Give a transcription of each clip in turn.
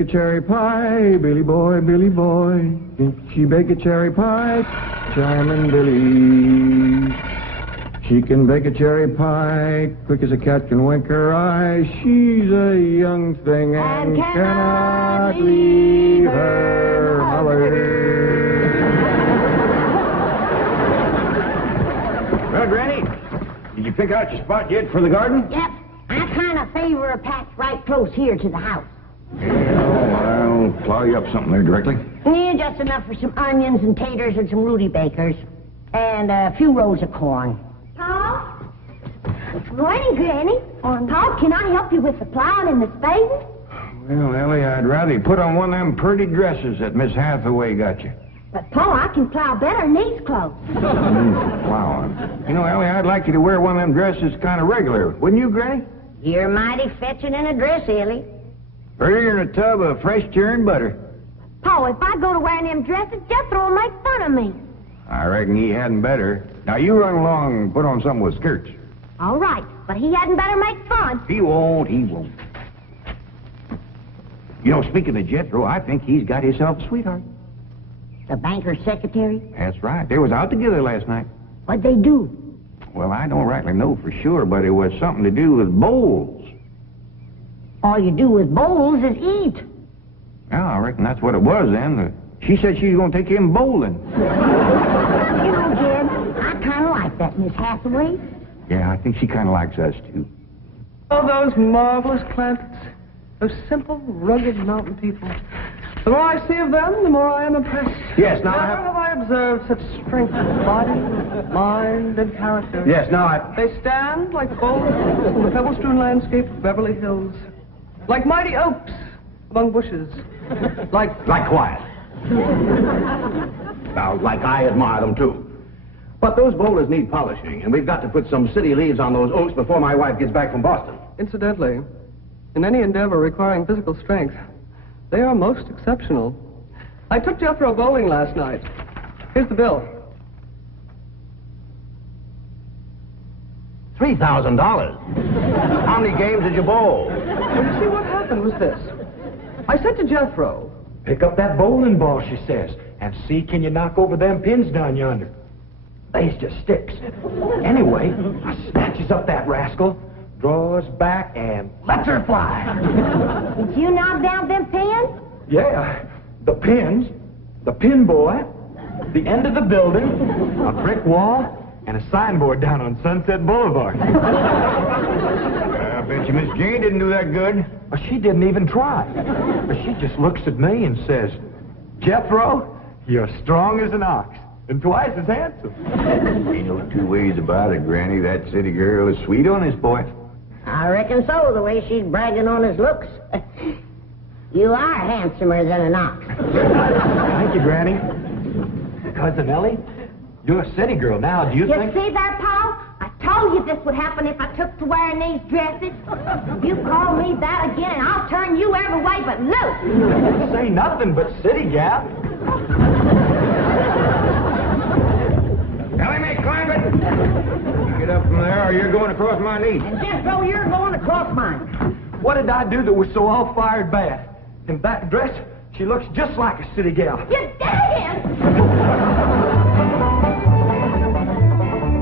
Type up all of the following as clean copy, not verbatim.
bake a cherry pie, Billy boy, Billy boy. Can she bake a cherry pie? Charming Billy. She can bake a cherry pie, quick as a cat can wink her eye. She's a young thing and cannot leave her mother. Well, Granny, did you pick out your spot yet for the garden? Yep. I kind of favor a patch right close here to the house. I'll plow you up something there directly. Yeah, just enough for some onions and taters and some Rudy Bakers. And a few rows of corn. Paul? Morning, Granny. Paul, can I help you with the plowing and the spading? Well, Ellie, I'd rather you put on one of them pretty dresses that Miss Hathaway got you. But, Paul, I can plow better in these clothes. Plowing. You know, Ellie, I'd like you to wear one of them dresses kind of regular. Wouldn't you, Granny? You're mighty fetching in a dress, Ellie. Prettier than a tub of fresh churned butter. Paul, if I go to wearing them dresses, Jethro will make fun of me. I reckon he hadn't better. Now, you run along and put on something with skirts. All right, but he hadn't better make fun. He won't. You know, speaking of Jethro, I think he's got himself a sweetheart. The banker's secretary? That's right. They was out together last night. What'd they do? Well, I don't rightly know for sure, but it was something to do with bowls. All you do with bowls is eat. Yeah, I reckon that's what it was then. She said she was going to take him bowling. You know, Jed, I kind of like that Miss Hathaway. Yeah, I think she kind of likes us, too. Oh, those marvelous Clampetts. Those simple, rugged mountain people. The more I see of them, the more I am impressed. Yes, now Never have I observed such strength of body, mind, and character. Yes, now They stand like bold hills in the pebble-strewn landscape of Beverly Hills. Like mighty oaks among bushes. Like quiet. Now, like I admire them, too. But those boulders need polishing, and we've got to put some city leaves on those oaks before my wife gets back from Boston. Incidentally, in any endeavor requiring physical strength, they are most exceptional. I took Jethro bowling last night. Here's the bill. $3,000. How many games did you bowl? Well, you see, what happened was this. I said to Jethro, Pick up that bowling ball, she says, and see can you knock over them pins down yonder. They's just sticks. Anyway, I snatches up that rascal, draws back, and lets her fly. Did you knock down them pins? Yeah, the pins, the pin boy, the end of the building, a brick wall, and a signboard down on Sunset Boulevard. I bet you Miss Jane didn't do that good. Well, she didn't even try. She just looks at me and says, Jethro, you're strong as an ox and twice as handsome. Ain't no two ways about it, Granny. That city girl is sweet on this boy. I reckon so, the way she's bragging on his looks. You are handsomer than an ox. Thank you, Granny. Cousin Ellie, you're a city girl now. Do you think... You see that, Paul? I told you this would happen if I took to wearing these dresses. You call me that again, and I'll turn you every way but loose. Say nothing but city gal. Ellie Mae Clampett! Get up from there or you're going across my knee. And Jethro, you're going across mine. What did I do that was so all-fired bad? In that dress, she looks just like a city gal. You did it!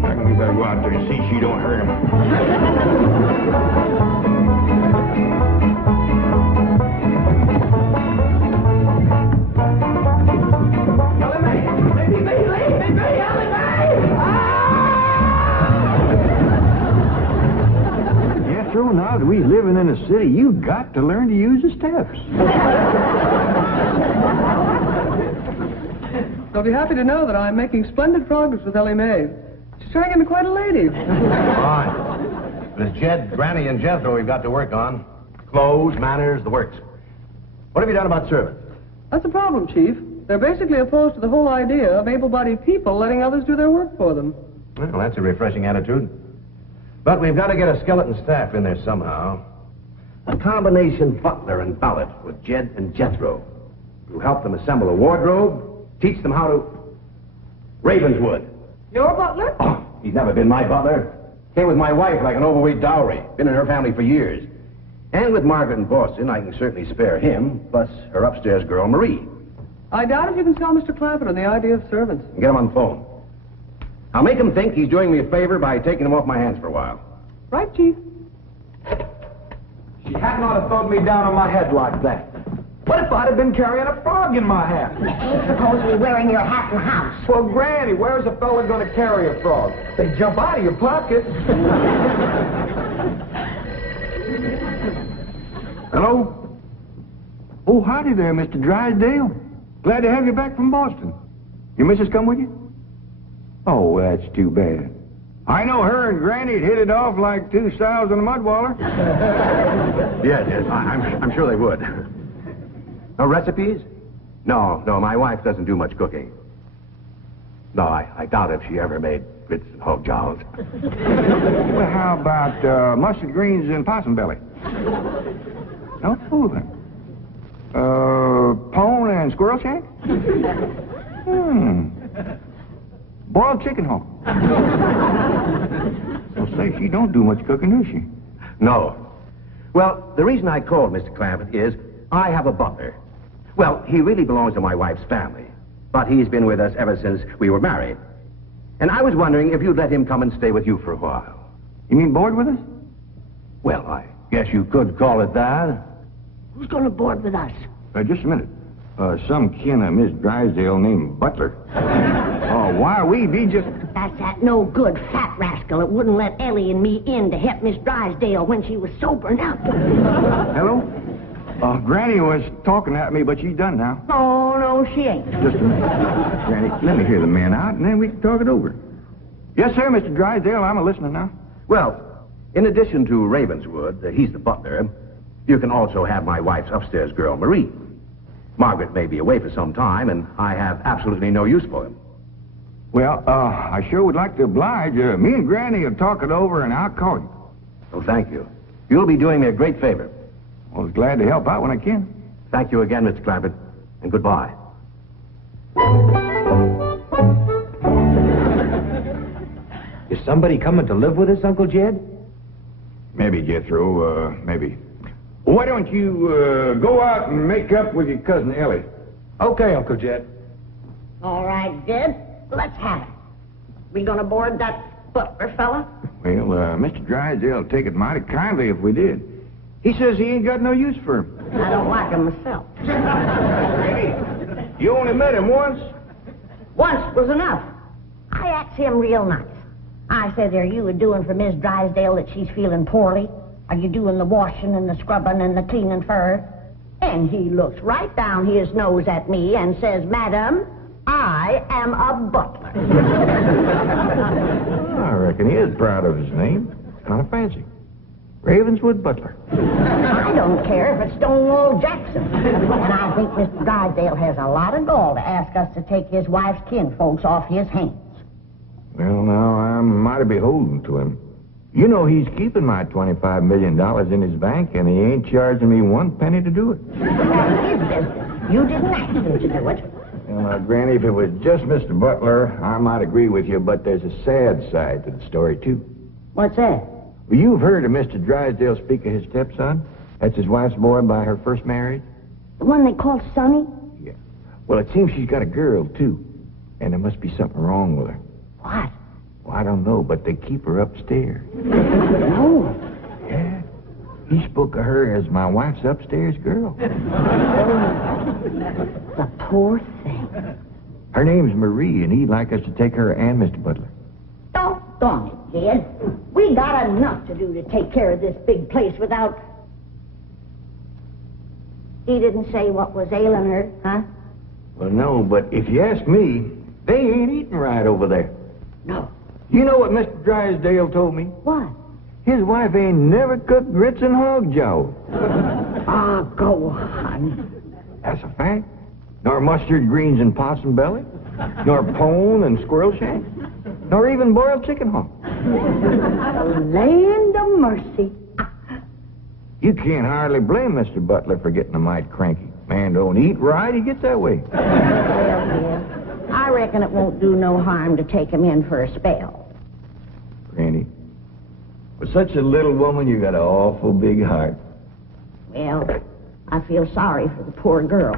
I reckon we better go out there and see she don't hurt him. Ellie Mae! Ellie Mae! Jethro, now that we living in a city, you got to learn to use the steps. I'll be happy to know that I'm making splendid progress with Ellie Mae. She's turning into quite a lady. Fine. But it's Jed, Granny, and Jethro we've got to work on. Clothes, manners, the works. What have you done about servants? That's a problem, Chief. They're basically opposed to the whole idea of able-bodied people letting others do their work for them. Well, that's a refreshing attitude. But we've got to get a skeleton staff in there somehow. A combination butler and valet with Jed and Jethro. To help them assemble a wardrobe, teach them how to... Ravenswood. Your butler? Oh, he's never been my butler. Came with my wife like an overweight dowry. Been in her family for years. And with Margaret in Boston, I can certainly spare him, plus her upstairs girl, Marie. I doubt if you can sell Mr. Clampett on the idea of servants. And get him on the phone. I'll make him think he's doing me a favor by taking him off my hands for a while. Right, Chief? She hadn't ought to throw me down on my head like that. What if I'd have been carrying a frog in my hat? You ain't supposed to be wearing your hat in the house. Well, Granny, where's a fella going to carry a frog? They jump out of your pocket. Hello? Oh, howdy there, Mr. Drysdale. Glad to have you back from Boston. Your missus come with you? Oh, that's too bad. I know her and Granny'd hit it off like two sows in a mud waller. Yes, I'm sure they would. No recipes? No, my wife doesn't do much cooking. No, I doubt if she ever made grits and hog jows. Well, how about mustard greens and possum belly? No fooling. Pone and squirrel shank? Boiled chicken hog. Well, say, she don't do much cooking, does she? No. Well, the reason I called Mr. Clampett is I have a butler. Well, he really belongs to my wife's family, but he's been with us ever since we were married. And I was wondering if you'd let him come and stay with you for a while. You mean board with us? Well, I guess you could call it that. Who's going to board with us? Just a minute. Some kin of Miss Drysdale named Butler. Oh, why, we'd be just... That's that no good fat rascal that wouldn't let Ellie and me in to help Miss Drysdale when she was sobering up. Hello? Granny was talking at me, but she's done now. Oh, no, she ain't. Just a minute. Granny, let me hear the man out, and then we can talk it over. Yes, sir, Mr. Drysdale. I'm a-listening now. Well, in addition to Ravenswood, he's the butler, you can also have my wife's upstairs girl, Marie. Margaret may be away for some time, and I have absolutely no use for him. Well, I sure would like to oblige. Me and Granny will talk it over, and I'll call you. Oh, thank you. You'll be doing me a great favor. I was glad to help out when I can. Thank you again, Mr. Clampett, and goodbye. Is somebody coming to live with us, Uncle Jed? Maybe, Jethro, maybe. Why don't you go out and make up with your cousin Ellie? Okay, Uncle Jed. All right, Jed. Let's have it. We going to board that butler fella? Well, Mr. Drysdale will take it mighty kindly if we did. He says he ain't got no use for him. I don't like him myself. Hey, you only met him once? Once was enough. I asked him real nice. I said, are you doing for Miss Drysdale that she's feeling poorly? Are you doing the washing and the scrubbing and the cleaning for her? And he looks right down his nose at me and says, Madam, I am a butler. I reckon he is proud of his name. Kind of fancy. Ravenswood Butler. I don't care if it's Stonewall Jackson. And I think Mr. Drysdale has a lot of gall to ask us to take his wife's kinfolks off his hands. Well, now, I'm mighty beholden to him. You know he's keeping my $25 million in his bank, and he ain't charging me one penny to do it. That's his business. You didn't ask him to do it. Well, now, Granny, if it was just Mr. Butler, I might agree with you, but there's a sad side to the story, too. What's that? Well, you've heard of Mr. Drysdale speak of his stepson? That's his wife's boy by her first marriage? The one they call Sonny? Yeah. Well, it seems she's got a girl, too. And there must be something wrong with her. What? Well, I don't know, but they keep her upstairs. No. Yeah. He spoke of her as my wife's upstairs girl. The poor thing. Her name's Marie, and he'd like us to take her and Mr. Butler. Doggone it, Jed. We got enough to do to take care of this big place without... He didn't say what was ailing her, huh? Well, no, but if you ask me, they ain't eating right over there. No. You know what Mr. Drysdale told me? What? His wife ain't never cooked grits and hog jowl. Ah, go on. That's a fact. Nor mustard greens and possum belly. Nor pone and squirrel shank. Nor even boiled chicken hog. Land of mercy. You can't hardly blame Mr. Butler for getting a mite cranky. Man don't eat right, he gets that way. Well, Jed, I reckon it won't do no harm to take him in for a spell. Granny, for such a little woman, you got an awful big heart. Well, I feel sorry for the poor girl.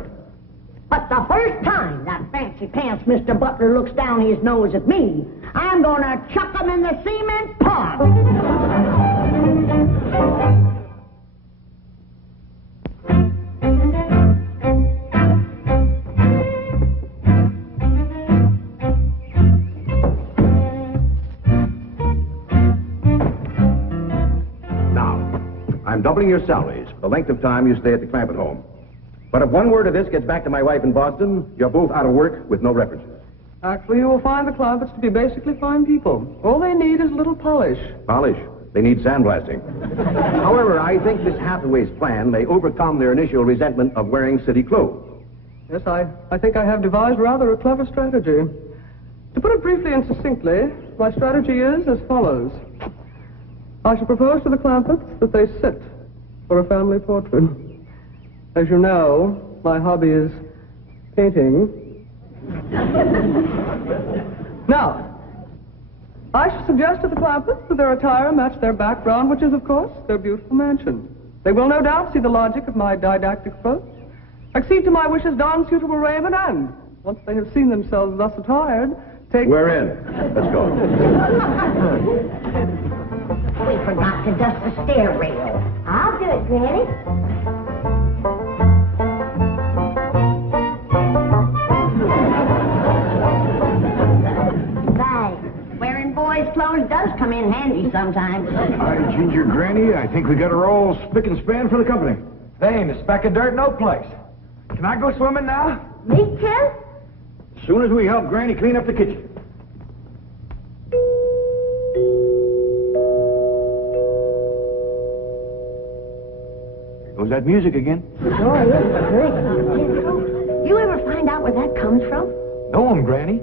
But the first time that fancy pants Mr. Butler looks down his nose at me, I'm gonna chuck him in the cement pond. I'm doubling your salaries for the length of time you stay at the Clampett home. But if one word of this gets back to my wife in Boston, you're both out of work with no references. Actually, you will find the Clampetts to be basically fine people. All they need is a little polish. Polish? They need sandblasting. However, I think Miss Hathaway's plan may overcome their initial resentment of wearing city clothes. Yes, I think I have devised rather a clever strategy. To put it briefly and succinctly, my strategy is as follows. I shall propose to the Clampetts that they sit for a family portrait. As you know, my hobby is painting. Now, I shall suggest to the Clampetts that their attire match their background, which is, of course, their beautiful mansion. They will no doubt see the logic of my didactic approach, accede to my wishes, don suitable raiment, and, once they have seen themselves thus attired, take... We're in. Let's go. We forgot to dust the stair rail. I'll do it, Granny. Wearing boys' clothes does come in handy sometimes. Hi, Ginger Granny. I think we got her all spick and span for the company. They ain't a speck of dirt no place. Can I go swimming now? Me too? As soon as we help Granny clean up the kitchen. There goes that music again. You ever find out where that comes from? Know 'em, Granny.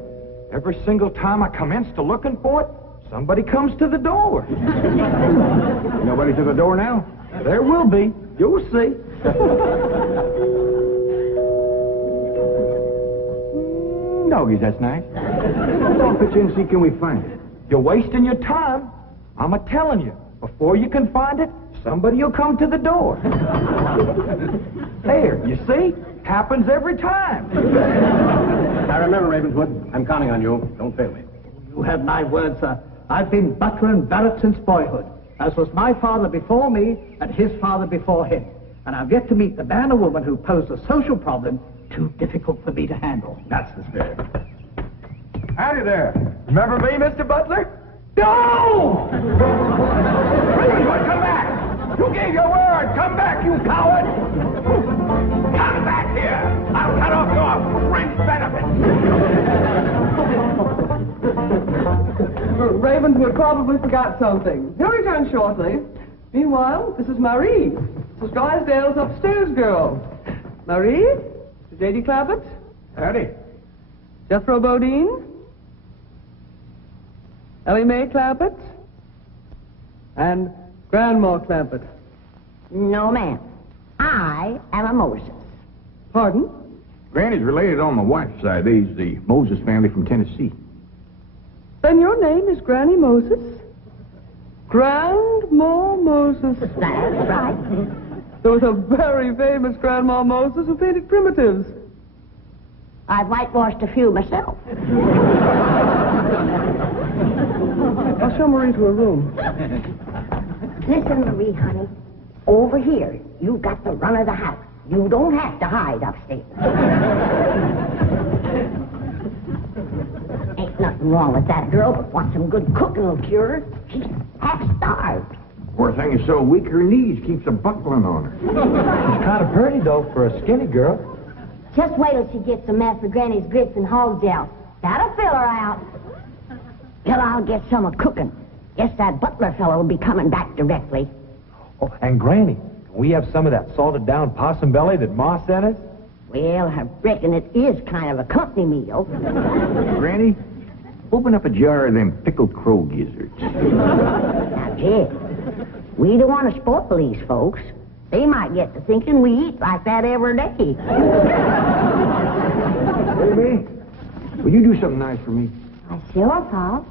Every single time I commence to looking for it, somebody comes to the door. Nobody to the door now? There will be. You'll see. Doggies, that's nice. I'll pitch in and see can we find it. You're wasting your time. I'm a-telling you. Before you can find it, somebody will come to the door. There, you see? Happens every time. Now remember, Ravenswood, I'm counting on you. Don't fail me. You have my word, sir. I've been butler and valet since boyhood, as was my father before me and his father before him. And I've yet to meet the man or woman who posed a social problem too difficult for me to handle. That's the spirit. Howdy there. Remember me, Mr. Butler? No! Ravenswood, come back! You gave your word! Come back, you coward! Come back here! I'll cut off your fringe benefits! Ravenswood probably forgot something. He'll return shortly. Meanwhile, this is Marie. This is Drysdale's upstairs girl. Marie, J.D. Clampett, Howdy. Jethro Bodine, Ellie Mae Clampett, and Grandma Clampett. No, ma'am. I am a Moses. Pardon? Granny's related on the wife's side. They's the Moses family from Tennessee. Then your name is Granny Moses? Grandma Moses. That's right. There was a very famous Grandma Moses who painted primitives. I've whitewashed a few myself. I'll show Marie to her room. Listen, Marie, honey. Over here, you've got the run of the house. You don't have to hide upstairs. Ain't nothing wrong with that girl, but want some good cooking will cure her. She's half starved. Poor thing is so weak her knees keeps a buckling on her. She's kind of pretty, though, for a skinny girl. Just wait till she gets some mess of Granny's grits and hog gel. That'll fill her out. Well, I'll get some of cooking. Guess that butler fellow will be coming back directly. Oh, and Granny, can we have some of that salted down possum belly that Ma sent us? Well, I reckon it is kind of a company meal. Granny, open up a jar of them pickled crow gizzards. Now, Jed, we don't want to spoil these folks. They might get to thinking we eat like that every day. Baby, will you do something nice for me? I sure, Pa.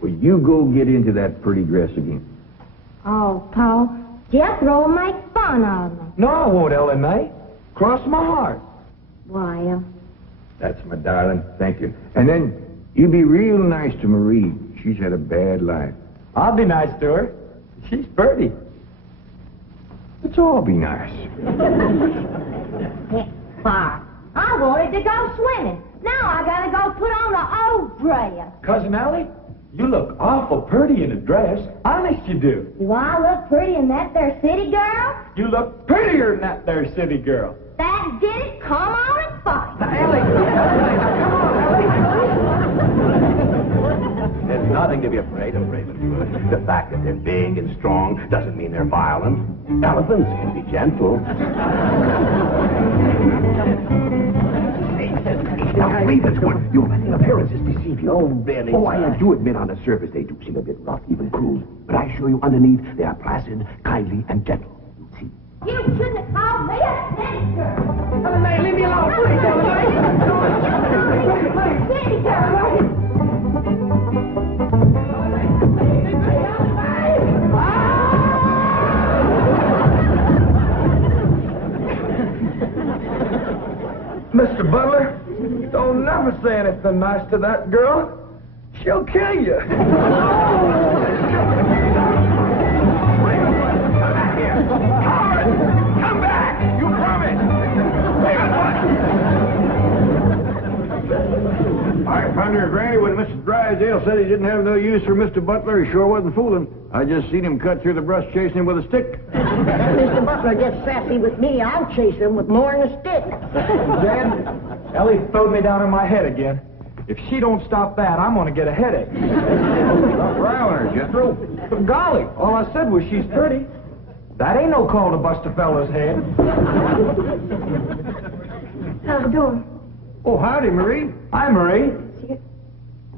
Will you go get into that pretty dress again? Oh, Pa, Jethro will make fun of me. No, I won't, Ellen May. Cross my heart. Why, That's my darling. Thank you. And then you be real nice to Marie. She's had a bad life. I'll be nice to her. She's pretty. Let's all be nice. Far. I wanted to go swimming. Now I gotta go put on an old dress. Cousin Ellie, you look awful pretty in a dress. Honest you do. Do I look pretty in that there city girl? You look prettier than that there city girl. That did it. Come on and fight. There's nothing to be afraid of, Ravenwood. The fact that they're big and strong doesn't mean they're violent. Elephants can be gentle. Now, Ravenwood, your appearances deceive you. Oh, Billy. Oh, I do admit on the surface they do seem a bit rough, even cruel. But I assure you underneath they are placid, kindly, and gentle. You'll see. You shouldn't have called me a city girl. Ellen May, leave me alone, please, Ellen May. City girl. Mr. Butler, don't never say anything nice to that girl. She'll kill you. Come back! You promised! I wonder, Granny, when Mr. Drysdale said he didn't have no use for Mr. Butler, he sure wasn't fooling. I just seen him cut through the brush chasing him with a stick. Mr. Butler gets sassy with me, I'll chase him with more than a stick. Jen, Ellie throwed me down on my head again. If she don't stop that, I'm going to get a headache. Stop riling her, Jethro. But golly, all I said was she's pretty. That ain't no call to bust a fellow's head. How's it doing? Oh, howdy, Marie. Hi, Marie.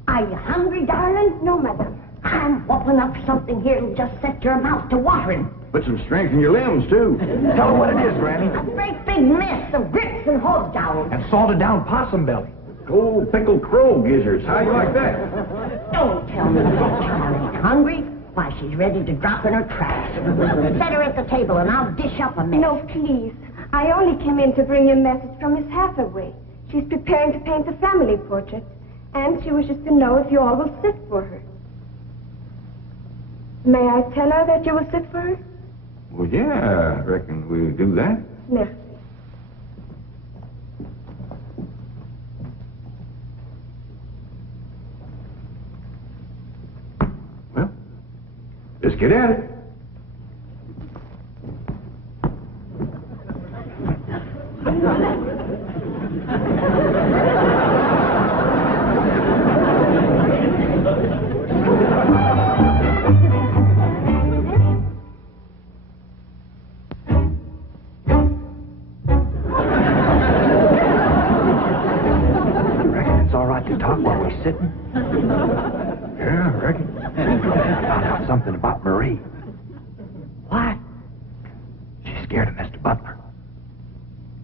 Are you hungry, darling? No, madam. I'm whooping up something here that'll just set your mouth to watering. Put some strength in your limbs, too. Tell her what it is, Granny. A great big mess of grits and hog jowls. And salted down possum belly. Cold pickled crow gizzards. How you like that? Don't tell me that child ain't hungry. Why, she's ready to drop in her tracks. Set her at the table and I'll dish up a mess. No, please. I only came in to bring you a message from Miss Hathaway. She's preparing to paint a family portrait, and she wishes to know if you all will sit for her. May I tell her that you will sit for her? Well, yeah, I reckon we'll do that. Merci. Well, let's get at it. Sitting? Yeah, I reckon. I found out something about Marie. What? She's scared of Mr. Butler.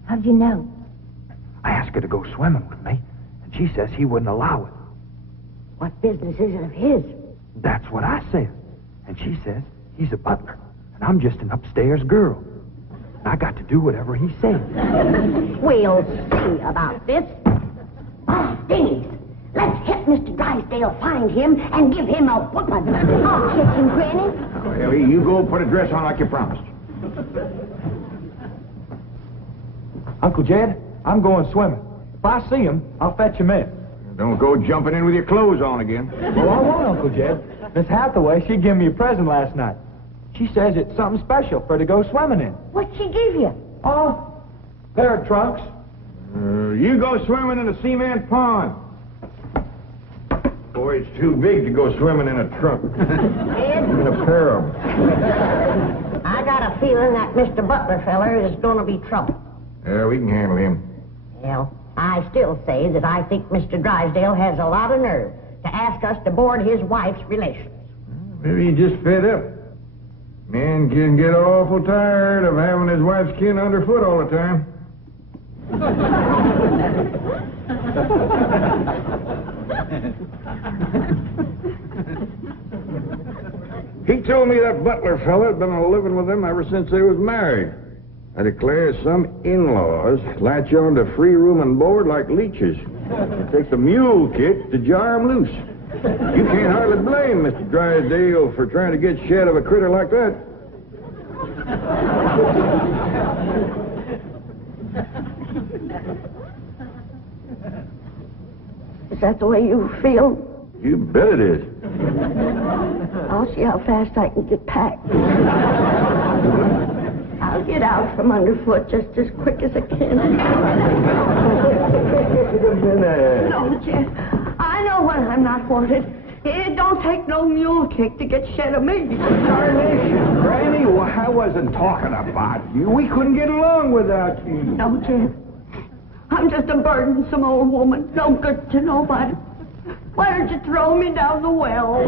How'd you know? I asked her to go swimming with me, and she says he wouldn't allow it. What business is it of his? That's what I said. And she says he's a butler, and I'm just an upstairs girl. And I got to do whatever he says. We'll see about this. Oh, dingies. Let's hit Mr. Drysdale, find him, and give him a whooping. Oh, kitchen Granny. Well, you go put a dress on like you promised. Uncle Jed, I'm going swimming. If I see him, I'll fetch him in. Don't go jumping in with your clothes on again. Well, I won't, Uncle Jed. Miss Hathaway, she gave me a present last night. She says it's something special for her to go swimming in. What'd she give you? Oh, pair of trunks. You go swimming in a cement pond. Boy, it's too big to go swimming in a trunk. In a pair of them. I got a feeling that Mr. Butler feller is going to be trouble. Yeah, we can handle him. Well, I still say that I think Mr. Drysdale has a lot of nerve to ask us to board his wife's relations. Maybe he's just fed up. Man can get awful tired of having his wife's kin underfoot all the time. He told me that Butler fella had been living with them ever since they was married. I declare some in-laws latch on to free room and board like leeches. It takes a mule kick to jar 'em loose. You can't hardly blame Mr. Drysdale for trying to get shed of a critter like that. Is that the way you feel? You bet it is. I'll see how fast I can get packed. I'll get out from underfoot just as quick as I can. No, Jeff. I know when I'm not wanted. It don't take no mule kick to get shed of me. Darnation, Granny, well, I wasn't talking about you. We couldn't get along without you. No, Jeff. I'm just a burdensome old woman, no good to nobody. Why don't you throw me down the well?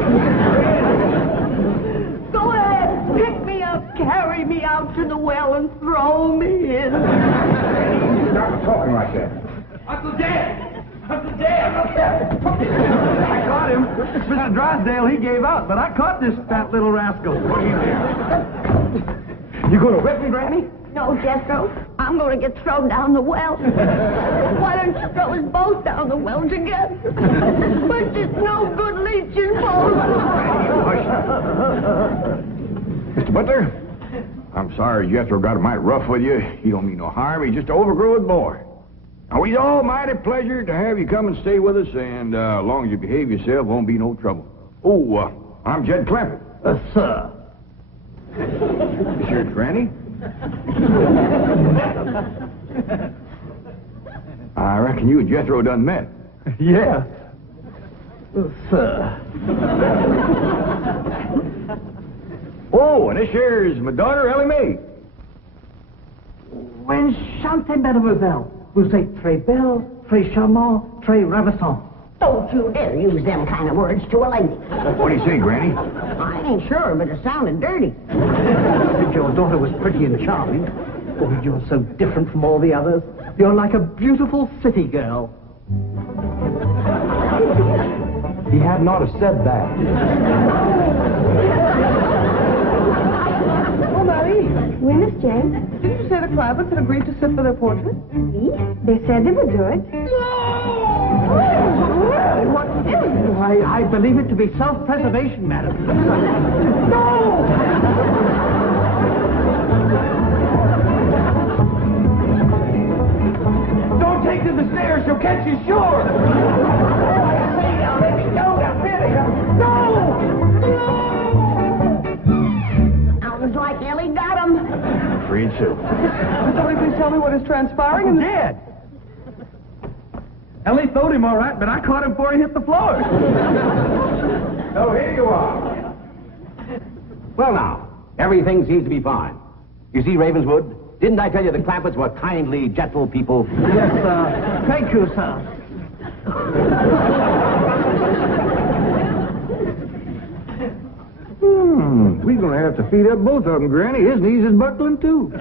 Go ahead, pick me up, carry me out to the well, and throw me in. Stop talking like that. Uncle Dan! Uncle Dan! I caught him. Mr. Drysdale, he gave out, but I caught this fat little rascal. You going to whip me, Granny? No, Jethro, I'm going to get thrown down the well. Why don't you throw us both down the well together? We're just no good leeches, both. Mr. Butler, I'm sorry Jethro got mighty rough with you. He don't mean no harm. He's just an overgrown boy. Now, we'd all mighty pleasure to have you come and stay with us, and as long as you behave yourself, won't be no trouble. Oh, I'm Jed Clampett. Sir. This here's Granny. I reckon you and Jethro done met. Yeah. Sir. Oh, and this here's my daughter, Ellie Mae. Enchantée, mademoiselle. Vous êtes très belle, très charmant, très ravissant. Don't you dare use them kind of words to a lady. What do you say, Granny? I ain't sure, but it sounded dirty. If your daughter was pretty and charming, oh, you're so different from all the others. You're like a beautiful city girl. He had not have said that. Oh, Marie, Oui, Miss Jane. didn't you say the Clampetts had agreed to sit for their portrait? Oui, they said they would do it. What is it? I believe it to be self-preservation, madam. Don't take to the stairs, she'll catch you sure. Sounds like Ellie got him. Afraid so. Somebody please tell me what is transpiring in the... Dead. Ellie throwed him all right, but I caught him before he hit the floor. So here you are. Well, now, everything seems to be fine. You see, Ravenswood, didn't I tell you the Clampetts were kindly, gentle people? Yes, sir. Thank you, sir. We're going to have to feed up both of them, Granny. His knees is buckling, too.